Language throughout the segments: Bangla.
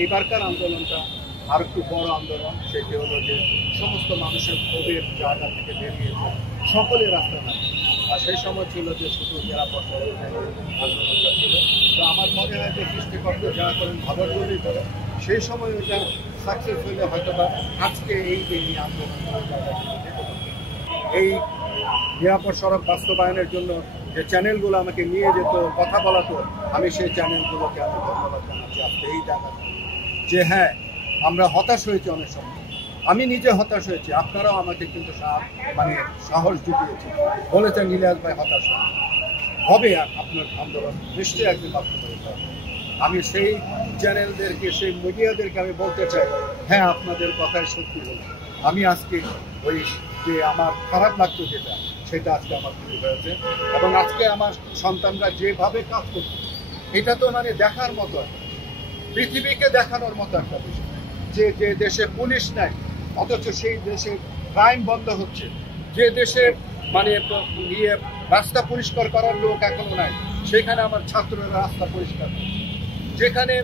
এইবারকার আন্দোলনটা আর একটু বড় আন্দোলন, সেটি হলো যে সমস্ত মানুষের ক্ষোভের জায়গা থেকে বেরিয়েছে, সকলে রাস্তা নামে। আর সেই সময় ছিল যে শুধু জেলা পর্যায়ে আন্দোলনটা ছিল। তো আমার মনে হয় যে সৃষ্টিকর্তা যারা করেন ভালোর জন্যই করে, সেই সময় ওইটা সাকসেস হলে হয়তো বা আজকে এই আন্দোলন এই নিরাপদ সড়ক বাস্তবায়নের জন্য যে চ্যানেলগুলো আমাকে নিয়ে যেত, কথা বলাতো, আমি সেই চ্যানেলগুলোকে আমি ধন্যবাদ জানাচ্ছি আজকে এই জায়গাতে। যে হ্যাঁ, আমরা হতাশ হয়েছি অনেক সময়, আমি নিজে হতাশ হয়েছি, আপনারাও আমাকে কিন্তু সাহস জুগিয়েছে, বলেছেন ইলিয়াস ভাই হতাশ হবে, আপনার আন্দোলন নিশ্চয়ই একদিন বাস্তবায়িত হবে। আমি সেই চ্যানেলদেরকে, সেই মিডিয়াদেরকে আমি বলতে চাই, হ্যাঁ আপনাদের কথাই সত্যি হলো। আমি আজকে ওই যে আমার খারাপ লাগতো যেটা, সেটা আজকে আমার তৈরি হয়েছে। এবং আজকে আমার সন্তানরা যেভাবে কাজ করছে, এটা তো দেখার মতো, পৃথিবীকে দেখানোর মতো একটা বিষয়, যে যে দেশে পুলিশ নাই অথচ সেই দেশে ক্রাইম বন্ধ হচ্ছে, যে দেশে রাস্তা পরিষ্কার করার লোক এখনো নাই, সেখানে আমার ছাত্ররা রাস্তা পরিষ্কার করছে। যেখানে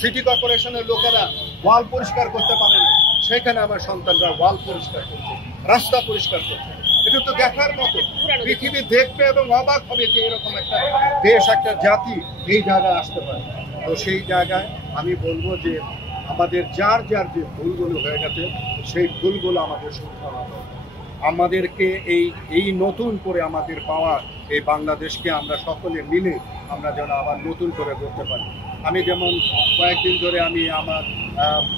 সিটি কর্পোরেশনের লোকেরা ওয়াল পরিষ্কার করতে পারে না, সেখানে আমার সন্তানরা ওয়াল পরিষ্কার করছে, রাস্তা পরিষ্কার করছে। এটা তো দেখার মতো, পৃথিবী দেখবে এবং অবাক হবে যে এরকম একটা দেশ, একটা জাতি এই জায়গায় আসতে পারে। তো সেই জায়গায় আমি বলবো যে আমাদের যার যার যে ভুলগুলো হয়ে গেছে, সেই ভুলগুলো আমাদের শুধরানো হবে। আমাদেরকে এই নতুন করে আমাদের পাওয়া এই বাংলাদেশকে আমরা সকলে মিলে আমরা যেন আবার নতুন করে করতে পারি। আমি যেমন কয়েকদিন ধরে আমি আমার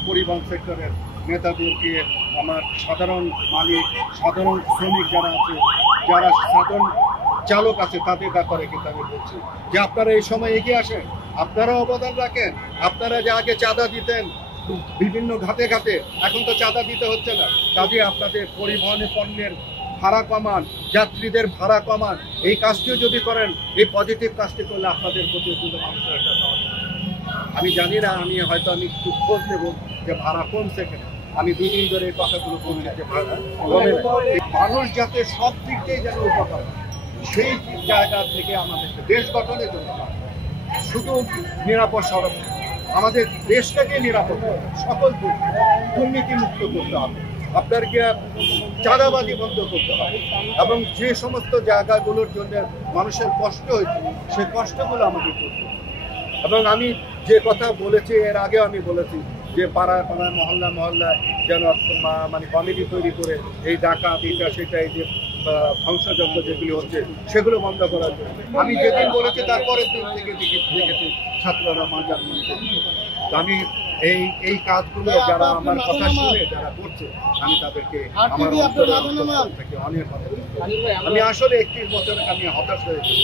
পরিবহন সেক্টরের নেতাদেরকে, আমার সাধারণ মালিক, সাধারণ শ্রমিক যারা আছে, যারা সাধারণ চালক আছে, তাদের ব্যাপারে কিন্তু আমি বলছি যে আপনারা এই সময় এগিয়ে আসেন, আপনারা অবদান রাখেন। আপনারা যে আগে চাঁদা দিতেন বিভিন্ন ঘাটে ঘাটে, এখন তো চাঁদা দিতে হচ্ছে না, কাজে আপনাদের পরিবহনে পণ্যের ভাড়া কমান, যাত্রীদের ভাড়া কমান। এই কাজটিও যদি করেন, এই পজিটিভ কাজটি করলে আপনাদের প্রতি মানুষের একটা আমি জানি না, আমি একটু খোঁজ নেব যে ভাড়া কমছে কেন। আমি 2 দিন ধরে এই কথাগুলো বলছি যে ভাড়া কমে না, মানুষ যাতে সব দিক থেকে যেন উপকার হয়, সেই জায়গা থেকে আমাদের দেশ গঠনের জন্য শুধু নিরাপদ সড়ক, আমাদের দেশটাকে নিরাপদ করতে, সকল দুর্নীতি মুক্ত করতে হবে, আপনাদেরকে চাঁদাবাজি বন্ধ করতে হবে, এবং যে সমস্ত জায়গাগুলোর জন্য মানুষের কষ্ট হয়েছে, সেই কষ্টগুলো আমাদের করতে হবে। এবং আমি যে কথা বলেছি, এর আগেও আমি বলেছি যে পাড়ায় পাড়ায় মহল্লায় যেন কমিটি তৈরি করে এই ডাকাত এটা সেটা, এই যে ধ্বংসযজ্ঞ যেগুলি হচ্ছে সেগুলো বন্ধ করার জন্য আমি যেদিন বলেছি, তারপরের দিন থেকে দেখেছি ছাত্ররা মাজার মনে করছে। আমি এই কাজগুলো যারা আমার কথা শুনে যারা করছে, আমি তাদেরকে আমার অন্তর থেকে অনেক, আমি আসলে 31 বছর আমি হতাশ হয়েছি।